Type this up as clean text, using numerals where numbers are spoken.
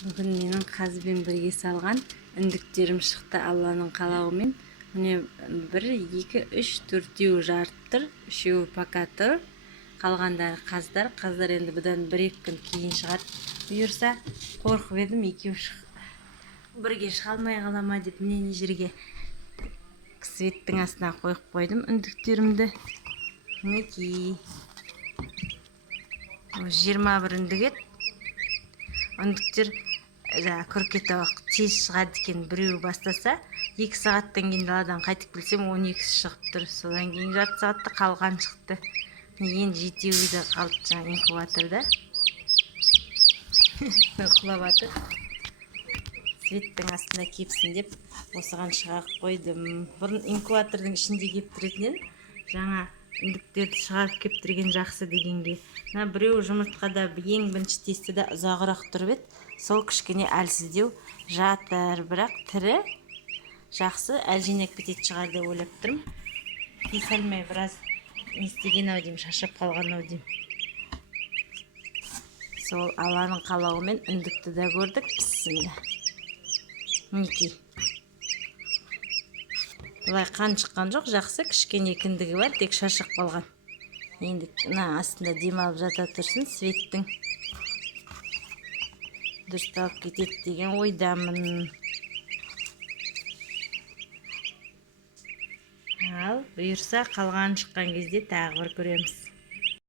Бүгін менің қазбен бірге салған үндіктерім шықты Алланың қалауымен. Міне 1, 2, 3, 4-еуі жарып тұр, 3-еуі пока тұр. Қалғандары қаздар. Қаздар енді бұдан 1-2 күн кейін шығады. Бұйырса, қорқып едім, екеуі бірге шыға алмай қала ма деп міне жерге светтің астына қойып қойдым үндіктерімді. Мінекей. 21 үндік еді. Үндіктер күркеті тез шығады екен, біреуі бастаса 2 сағаттан кейін даладан қайтып келсем 12-сі шығып тұр. Содан кейін жарты сағатта қалған шықты. Енді 7-еуі де қалды жаңа инкубаторда. Құлап жатыр. Светтің астына кепсін деп осыған шығарып қойдым. Бұрын инкубатордың ішінде кептіретінен жаңа үндіктерді шығарып кептірген жақсы дегенге. Біреуі жұмыртқада ең бірінші тестіде ұзағырақ тұрып еді. Сол кішкене әлсіздеу жатыр, бірақ тірі жақсы әлжинек бітет шығар деп ойлап тұрмын. Кеселмей біраз не істеген ау деймін, шашып қалған ау деймін. Сол Алланың қалауымен үндікті де көрдік. Бісміллә. Мінекей. Бұлай қан шыққан жоқ, жақсы кішкене кіндігі бар, тек шашық болған. Енді астында демалып жата тұрсын, светтің дұрысталып кетеді деген ойдамын. Ал бұйырса қалған шыққан кезде тағы бір көреміз.